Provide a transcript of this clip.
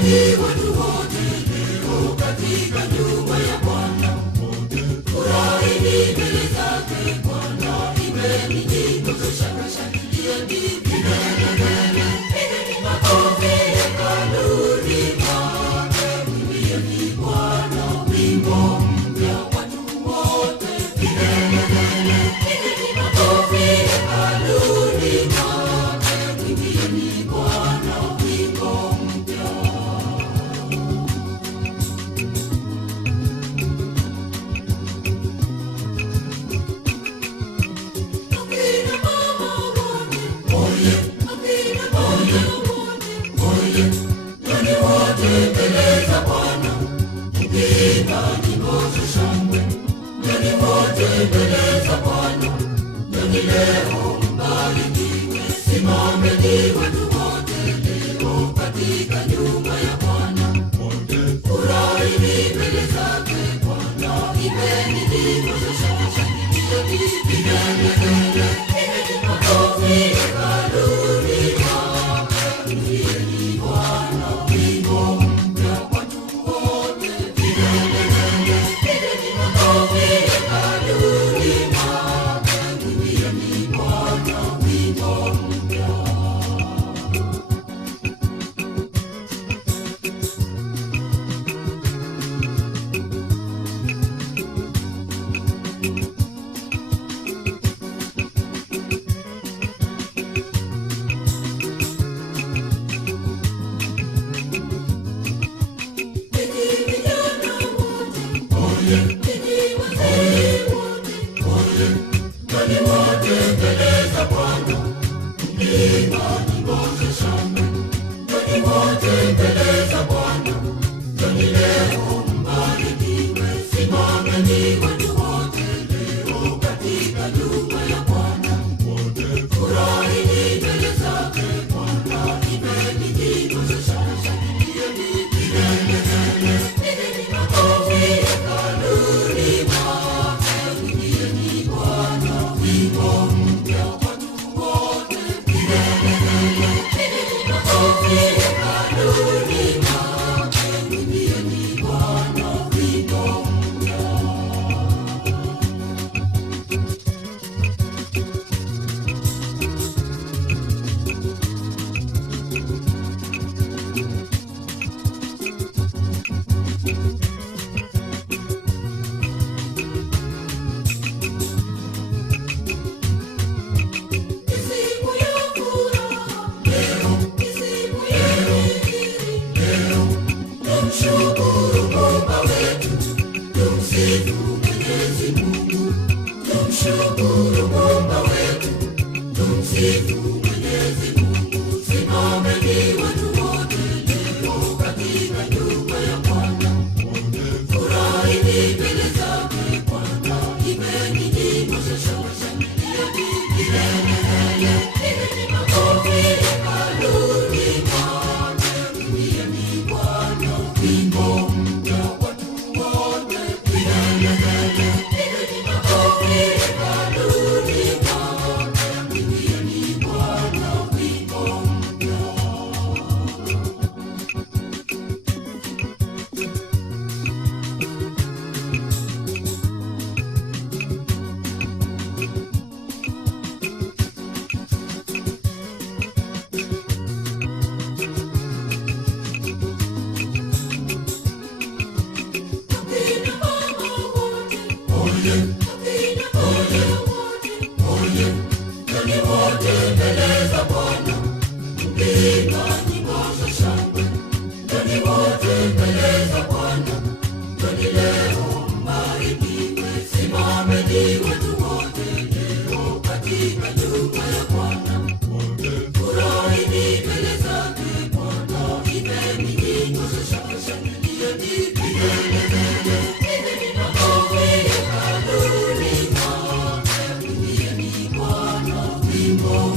Simameni watu wote leo katika nyumba ya Bwana. Furahini mbele zake Bwana, imbeni nyimbo za shangwe, shangilieni, pigeni makofi hekaluni mwake. Mwimbieni Bwana wimbo mpya watu wote, pigeni makofi hekaluni mwake. Mwimbieni Bwana wimbo mpya. Akina mama wote, oye, akina baba wote, oye, njoni wote mbele za Bwana, tukiimba nyimbo za shangwe. Njoni wote mbele za Bwana, njoni leo mbarikiwe. Simameni watu wote leo katika nyumba ya Bwana. Furahini mbele zake Bwana, imbeni nyimbo za shangwe, shangilieni, pigeni makofi hekaluni mwake. Mwimbieni Bwana wimbo mpya watu wote, pigeni makofi hekaluni mwake. Mwimbieni Bwana wimbo mpya. Enyi vijana wote, enyi wazee wote, njoni wote mbele za Bwana, mkiimba nyimbo za shangwe. Njoni wote mbele za Bwana, njoni leo mbarikiwe. Simameni watu wote leo katika nyumba ya Bwana. Furahini mbele zake Bwana, imbeni nyimbo za shangwe, shangilieni, pigeni makofi hekaluni mwake. Mwimbieni Bwana wimbo mpya watu wote, pigeni makofi hekaluni mwake. Mwimbieni Bwana wimbo mpya. Siku ya furaha leo, siku ya heri leo. Tumshukuru Muumba wetu, tumsifu Mwenyezi Mungu. Tumshukuru Muumba wetu, tumsifu Mwenyezi Mungu. Simameni watu wote leo katika nyumba ya Bwana. Furahini mbele zake Bwana, imbeni nyimbo za shangwe, shangilieni, pigeni makofi hekaluni mwake. Mwimbieni Bwana wimbo mpya watu wote, pigeni makofi hekaluni mwake. Mwimbieni Bwana wimbo mpya. Akina mama wote, akina baba wote, njoni wote mbele za Bwana, mkiimba nyimbo za shangwe. Njoni wote mbele za Bwana, njoni leo mbarikiwe. Simameni watu wote leo katika nyumba ya Bwana. Furahini mbele zake Bwana, imbeni nyimbo za shangwe, shangilieni, pigeni makofi hekaluni mwake. Mwimbieni Bwana wimbo